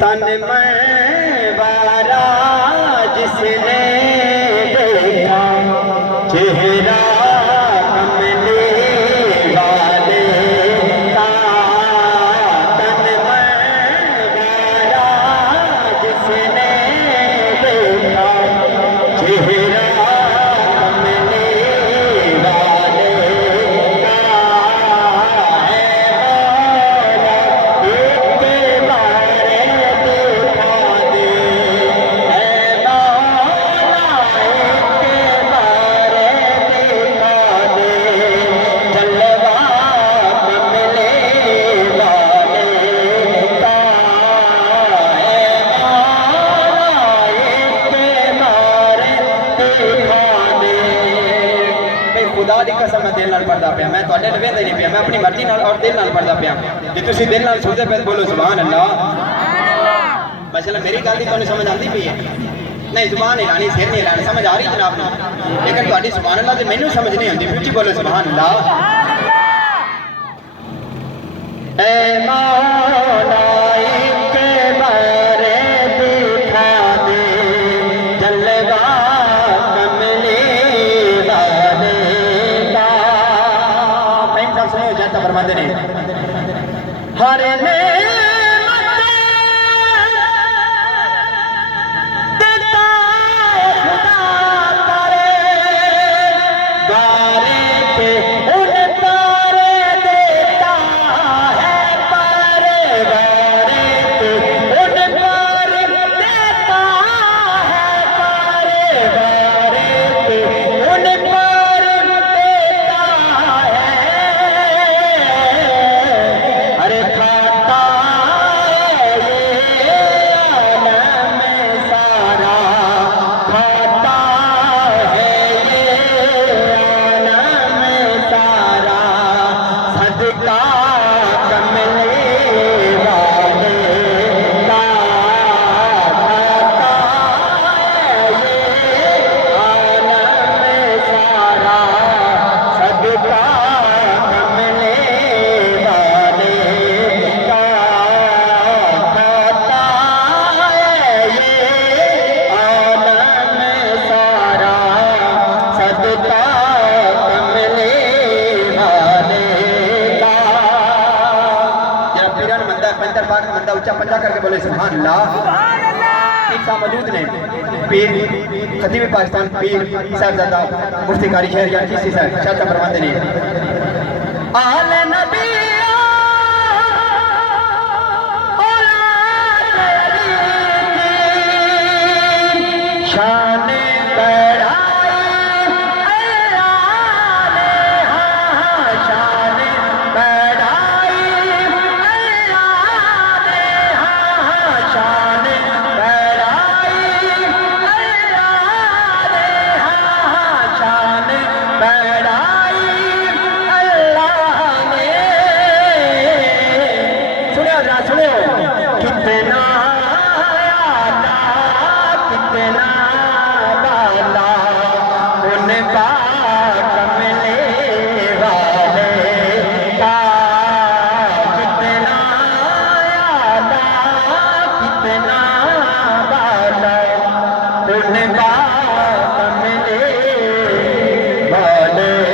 तन में वारा जिसने देखा चेहरा कमले वाले का, तन में वारा जिसने देखा चेहरा खुदा दी कसम मैं दिल नाल पढ़दा पिया, मैं तुहाडे नवें नहीं पिया, मैं अपनी मर्जी नाल और दिल नाल पढ़दा पिया। जे तुसीं दिल नाल सुनदे पे बोलो सुभान अल्लाह। मसला मेरी गल दी तुहानू समझ आंदी पई है? नहीं जुबान हिलानी, सिर नहीं हिलाना, समझ आ रही जनाब नू? लेकिन तुहाडी सुभान अल्लाह ते मैनू समझ नहीं आंदी। फिर बोलो सुभान अल्लाह। ऐ मौला के बारे दिखा दे जलवा कमले वाले का। कहीं सब सुनो जाता फरमाते ने हर ने उच्चा पंजा करके बोले सुभान अल्लाह। एक साहब मौजूद ने पीर खतीब पाकिस्तान पीर साहबजादा मुफ्ती कारी शहर यानी चिश्ती साहब शाह फरमाते ने आले नबी शाह